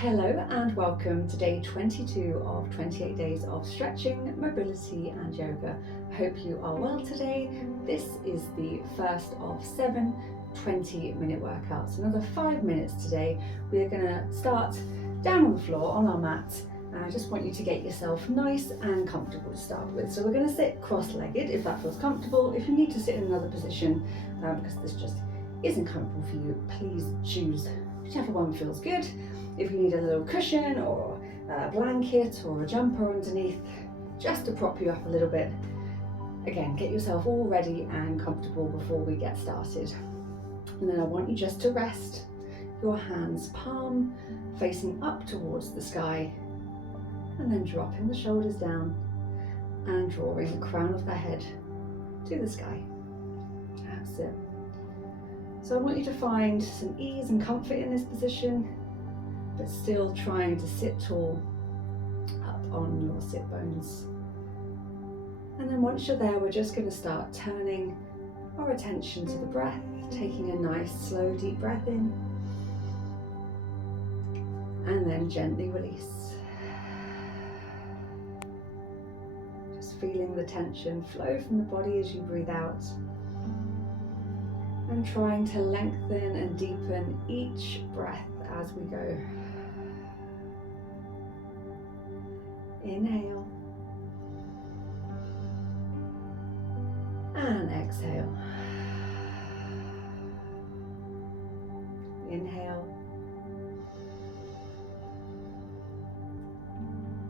Hello and welcome to day 22 of 28 days of stretching, mobility and yoga. I hope you are well today. This is the first of 7 20-minute workouts. Another 5 minutes today. We are going to start down on the floor on our mat, and I just want you to get yourself nice and comfortable to start with. So we're going to sit cross-legged if that feels comfortable. If you need to sit in another position because this just isn't comfortable for you, please choose whichever one feels good. If you need a little cushion or a blanket or a jumper underneath, just to prop you up a little bit. Again, get yourself all ready and comfortable before we get started. And then I want you just to rest your hands palm facing up towards the sky, and then dropping the shoulders down and drawing the crown of the head to the sky. That's it. So I want you to find some ease and comfort in this position, but still trying to sit tall up on your sit bones. And then once you're there, we're just going to start turning our attention to the breath, taking a nice slow deep breath in, and then gently release. Just feeling the tension flow from the body as you breathe out, and trying to lengthen and deepen each breath as we go. Inhale and exhale. Inhale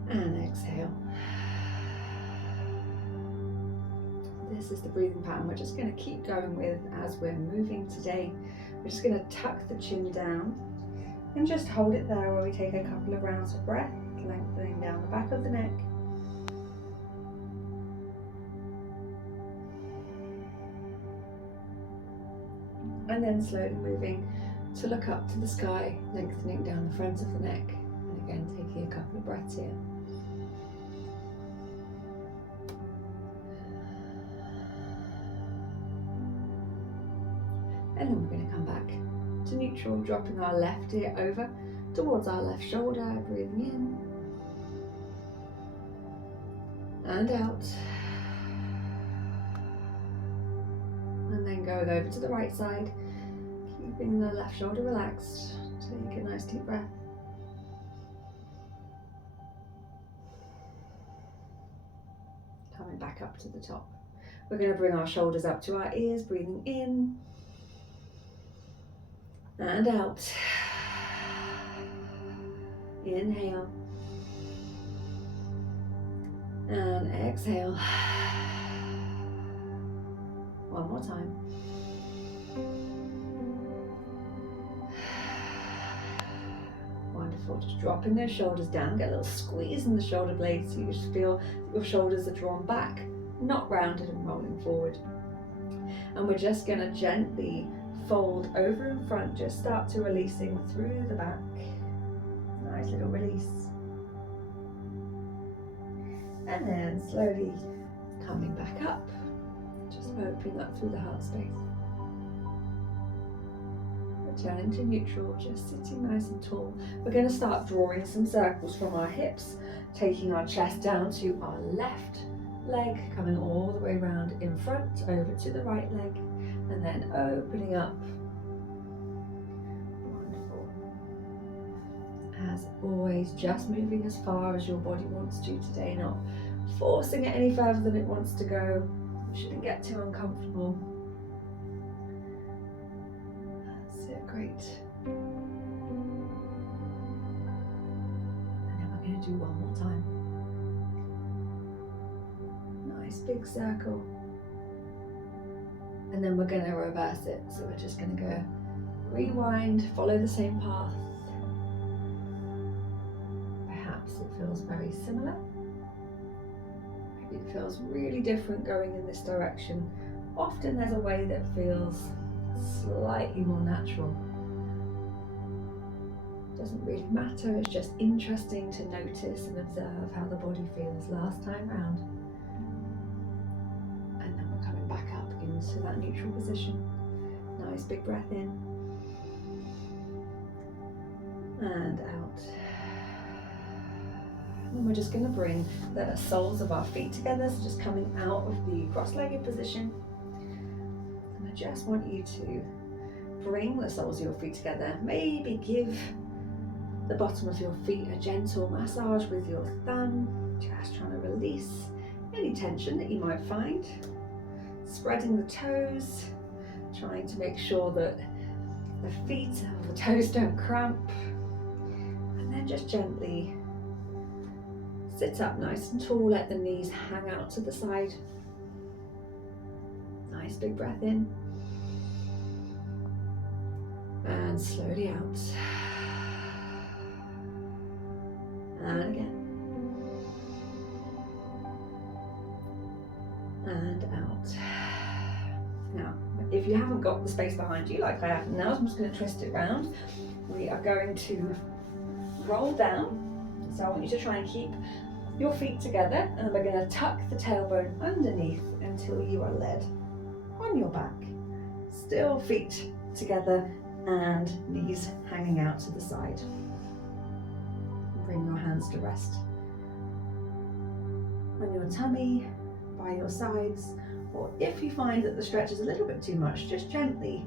and exhale. This is the breathing pattern we're just going to keep going with as we're moving today. We're just going to tuck the chin down and just hold it there while we take a couple of rounds of breath, lengthening down the back of the neck. And then slowly moving to look up to the sky, lengthening down the front of the neck. And again, taking a couple of breaths here. And then we're going to come back to neutral, dropping our left ear over towards our left shoulder, breathing in and out. And then going over to the right side, keeping the left shoulder relaxed. Take a nice deep breath. Coming back up to the top. We're going to bring our shoulders up to our ears, breathing in and out. Inhale and exhale. One more time. Wonderful. Just dropping those shoulders down. Get a little squeeze in the shoulder blades so you just feel that your shoulders are drawn back, not rounded and rolling forward. And we're just going to gently fold over in front, just start to releasing through the back. Nice little release. And then slowly coming back up, just opening up through the heart space. Returning to neutral, just sitting nice and tall. We're going to start drawing some circles from our hips, taking our chest down to our left leg, coming all the way around in front, over to the right leg, and then opening up. Wonderful. As always, just moving as far as your body wants to today, not forcing it any further than it wants to go. You shouldn't get too uncomfortable. That's it, great. And then we're going to do one more time. Nice big circle. And then we're going to reverse it. So we're just going to go rewind, follow the same path. Perhaps it feels very similar. Maybe it feels really different going in this direction. Often there's a way that feels slightly more natural. Doesn't really matter, it's just interesting to notice and observe how the body feels last time round. And then we're coming back up into that neutral position. Nice big breath in and out. And we're just going to bring the soles of our feet together, so just coming out of the cross-legged position. And I just want you to bring the soles of your feet together. Maybe give the bottom of your feet a gentle massage with your thumb, just trying to release any tension that you might find. Spreading the toes, trying to make sure that the feet or the toes don't cramp. And then just gently sit up nice and tall, let the knees hang out to the side. Nice big breath in. And slowly out. And again. And out. Now, if you haven't got the space behind you like I have now, I'm just going to twist it around. We are going to roll down. So I want you to try and keep your feet together, and we're going to tuck the tailbone underneath until you are led on your back. Still feet together and knees hanging out to the side. Bring your hands to rest on your tummy, by your sides, or if you find that the stretch is a little bit too much, just gently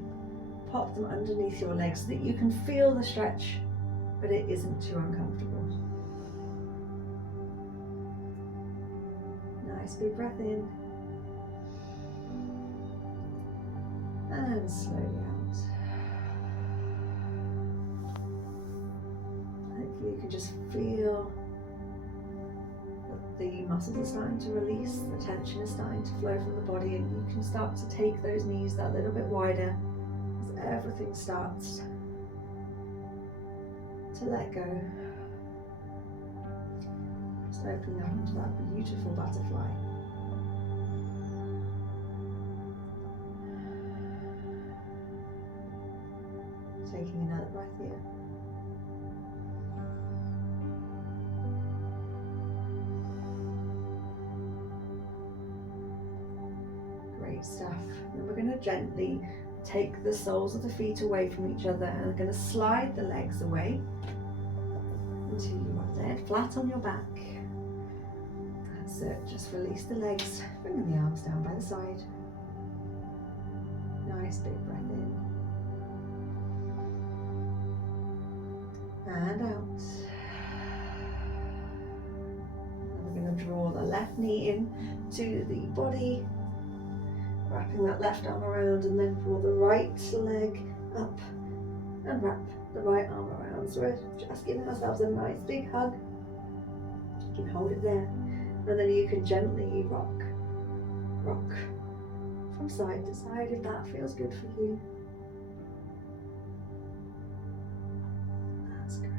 pop them underneath your legs so that you can feel the stretch, but it isn't too uncomfortable. Nice big breath in, and slowly out. Hopefully you can just feel that the muscles are starting to release, the tension is starting to flow from the body, and you can start to take those knees that little bit wider as everything starts to let go. Just opening up into that beautiful butterfly. Taking another breath here. Great stuff. And we're going to gently take the soles of the feet away from each other, and we're going to slide the legs away until you are dead flat on your back. That's it. Just release the legs, bringing the arms down by the side. Nice big breath in. And out. And we're going to draw the left knee in to the body, wrapping that left arm around, and then draw the right leg up and wrap the right arm around. So we're just giving ourselves a nice big hug. You can hold it there, and then you can gently rock from side to side if that feels good for you. That's good.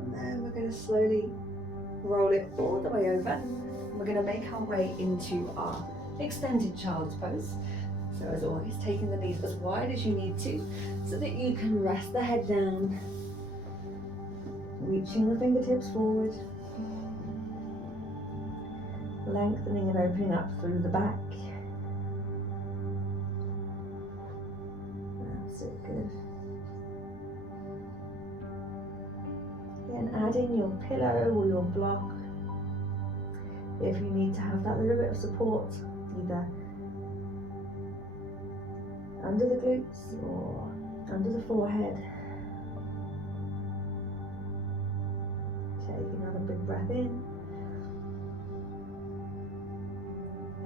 And then we're going to slowly roll it all the way over. We're going to make our way into our extended child's pose. So as always, taking the knees as wide as you need to so that you can rest the head down, reaching the fingertips forward, lengthening and opening up through the back. That's it, good. Then add in your pillow or your block if you need to have that little bit of support, either under the glutes or under the forehead. Take another big breath in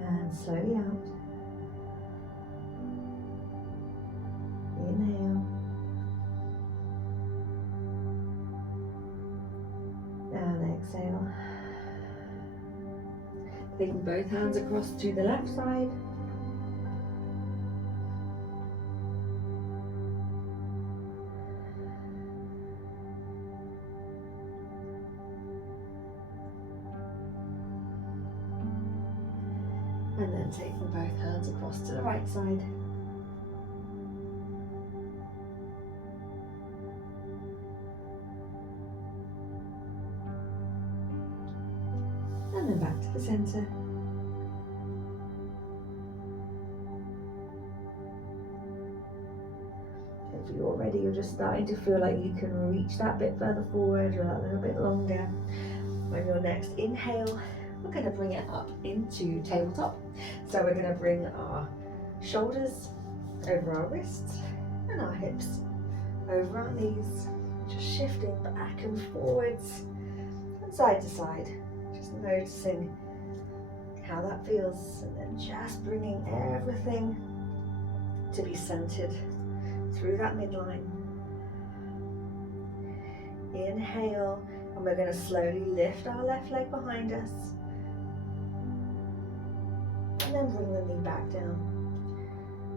and slowly out. Inhale and exhale. Taking both hands across to the left side. And then taking both hands across to the right side. And then back to the centre. hopefully already you're just starting to feel like you can reach that bit further forward or that little bit longer. On your next inhale, we're going to bring it up into tabletop. So we're going to bring our shoulders over our wrists and our hips over our knees, just shifting back and forwards and side to side, just noticing how that feels, and then just bringing everything to be centered through that midline. Inhale, and we're going to slowly lift our left leg behind us, and then bring the knee back down.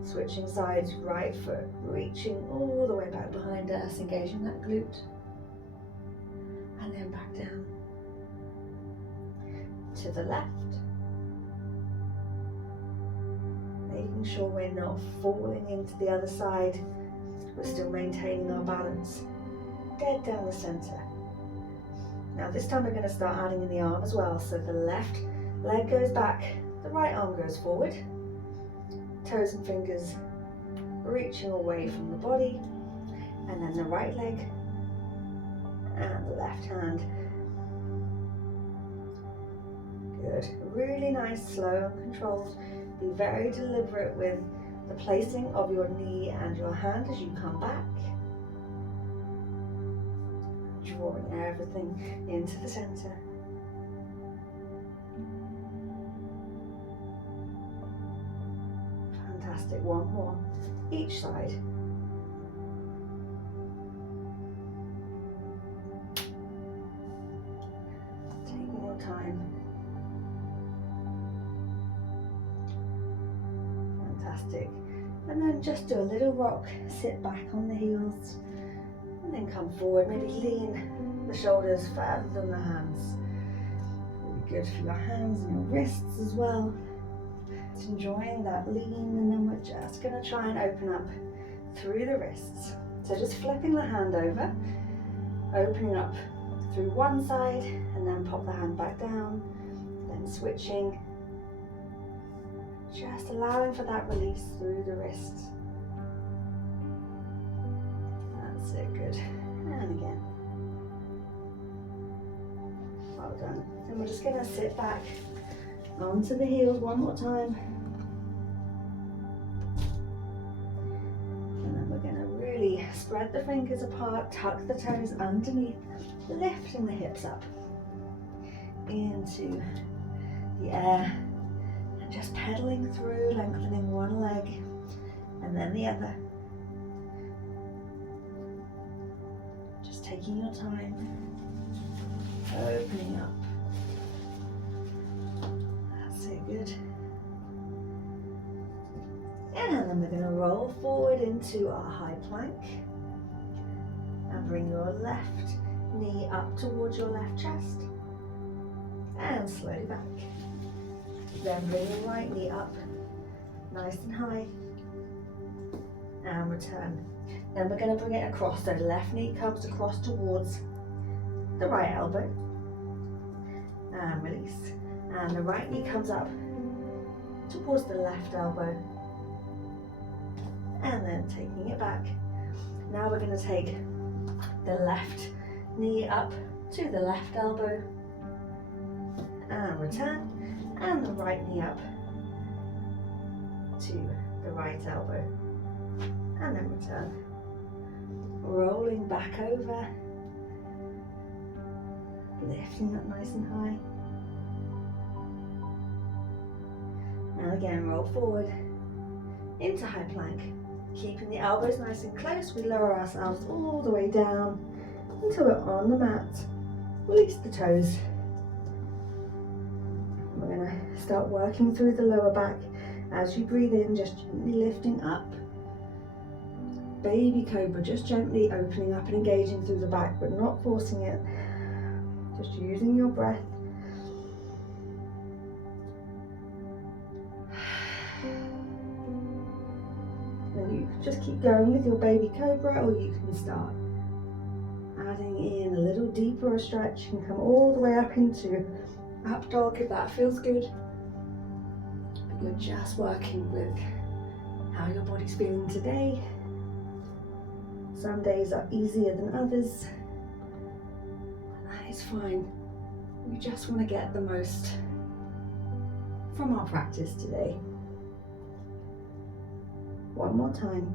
Switching sides, right foot reaching all the way back behind us, engaging that glute, and then back down. To the left, making sure we're not falling into the other side, we're still maintaining our balance, dead down the center. Now this time we're going to start adding in the arm as well, so the left leg goes back, the right arm goes forward, toes and fingers reaching away from the body, and then the right leg and the left hand. Good, really nice, slow and controlled. Be very deliberate with the placing of your knee and your hand as you come back. Drawing everything into the center. Fantastic, one more, each side. Taking your time. Fantastic. And then just do a little rock, sit back on the heels, and then come forward. Maybe lean the shoulders further than the hands. Really good for your hands and your wrists as well. Just enjoying that lean, and then we're just going to try and open up through the wrists. So just flipping the hand over, opening up through one side, and then pop the hand back down, then switching. Just allowing for that release through the wrists. That's it, good. And again. Well done. And we're just going to sit back onto the heels one more time. And then we're going to really spread the fingers apart, tuck the toes underneath, lifting the hips up into the air. Just pedaling through, lengthening one leg and then the other. Just taking your time, opening up. That's it, good. And then we're going to roll forward into our high plank and bring your left knee up towards your left chest and slowly back. Then bring your right knee up, nice and high, and return. Then we're going to bring it across, so the left knee comes across towards the right elbow, and release. And the right knee comes up towards the left elbow, and then taking it back. Now we're going to take the left knee up to the left elbow, and return. And the right knee up to the right elbow, and then return. Rolling back over, lifting up nice and high. Now again, roll forward into high plank, keeping the elbows nice and close. We lower ourselves all the way down until we're on the mat. Release the toes. We're going to start working through the lower back. As you breathe in, just gently lifting up. Baby cobra, just gently opening up and engaging through the back, but not forcing it. Just using your breath. And you can just keep going with your baby cobra, or you can start adding in a little deeper stretch and come all the way up into up dog if that feels good. But you're just working with how your body's feeling today. Some days are easier than others. That is fine. We just want to get the most from our practice today. One more time.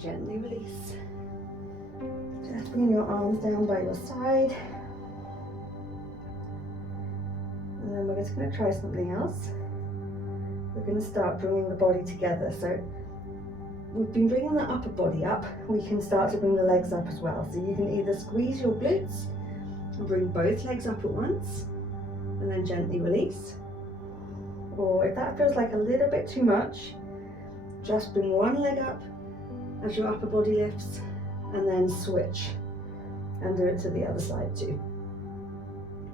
Gently release. Just bring your arms down by your side. And then we're just going to try something else. We're going to start bringing the body together. So we've been bringing the upper body up. We can start to bring the legs up as well. So you can either squeeze your glutes and bring both legs up at once and then gently release. Or if that feels like a little bit too much, just bring one leg up as your upper body lifts and then switch and do it to the other side too.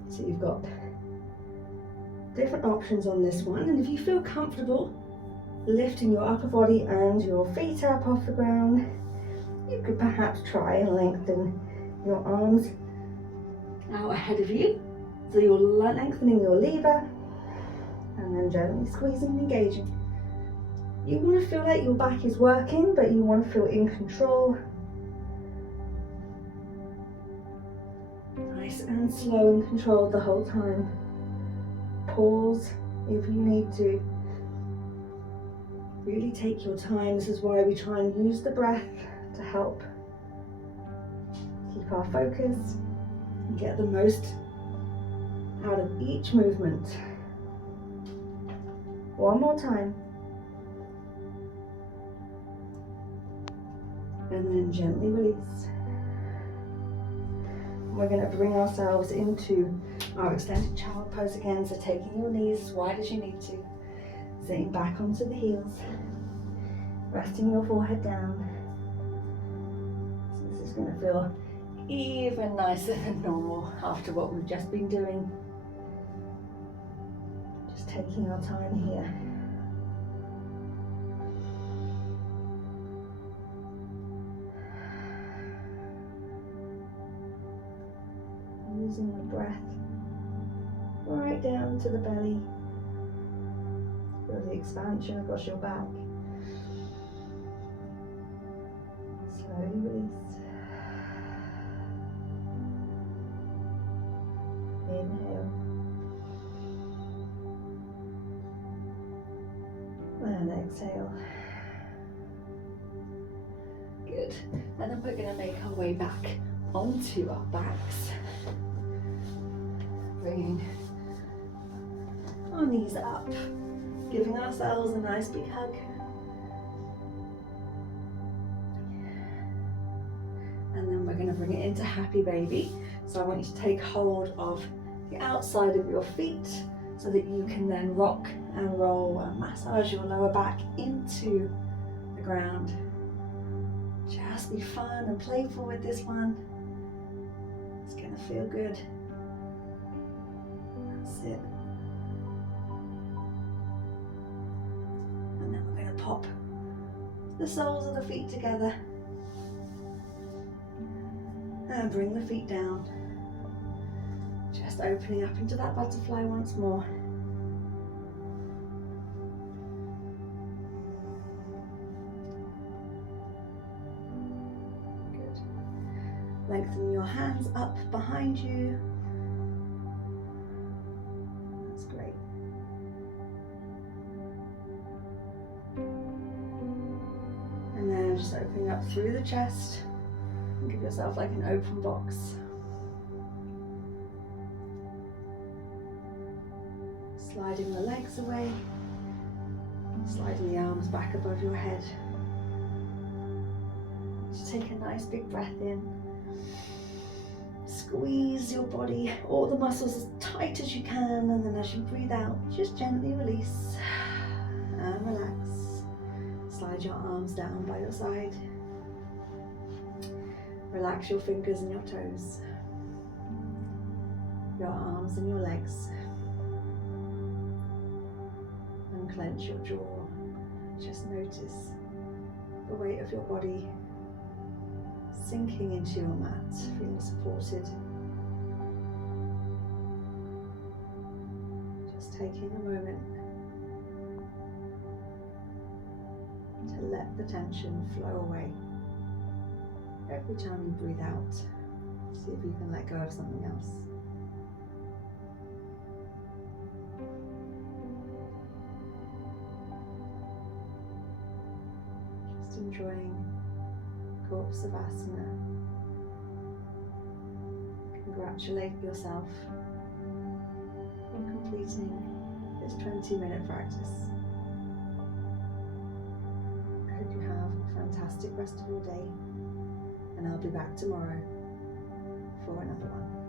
So you've got different options on this one, and if you feel comfortable lifting your upper body and your feet up off the ground, you could perhaps try and lengthen your arms out ahead of you. So you're lengthening your lever and then gently squeezing and engaging. You want to feel like your back is working, but you want to feel in control. Nice and slow and controlled the whole time. Pause if you need to. Really take your time. This is why we try and use the breath to help keep our focus and get the most out of each movement. One more time. And then gently release. We're going to bring ourselves into our extended child pose again. So taking your knees as wide as you need to. Sitting back onto the heels. Resting your forehead down. So this is going to feel even nicer than normal after what we've just been doing. Just taking our time here. Using the breath right down to the belly. Feel the expansion across your back. Slowly release. Inhale. And exhale. Good. And then we're going to make our way back onto our backs. Bringing our knees up, giving ourselves a nice big hug. And then we're going to bring it into happy baby. So I want you to take hold of the outside of your feet so that you can then rock and roll and massage your lower back into the ground. Just be fun and playful with this one. It's going to feel good. That's it. And then we're going to pop the soles of the feet together and bring the feet down. Just opening up into that butterfly once more. Good. Lengthen your hands up behind you. That's great. And then just opening up through the chest. And give yourself like an open box. Sliding the legs away, sliding the arms back above your head. Just take a nice big breath in. Squeeze your body, all the muscles as tight as you can, and then as you breathe out, just gently release and relax. Slide your arms down by your side. Relax your fingers and your toes, your arms and your legs. Unclench your jaw. Just notice the weight of your body sinking into your mat, feeling supported. Just taking a moment the tension flow away. Every time you breathe out, see if you can let go of something else. Just enjoying Savasana. Congratulate yourself on completing this 20-minute practice. I hope you have a fantastic rest of your day, and I'll be back tomorrow for another one.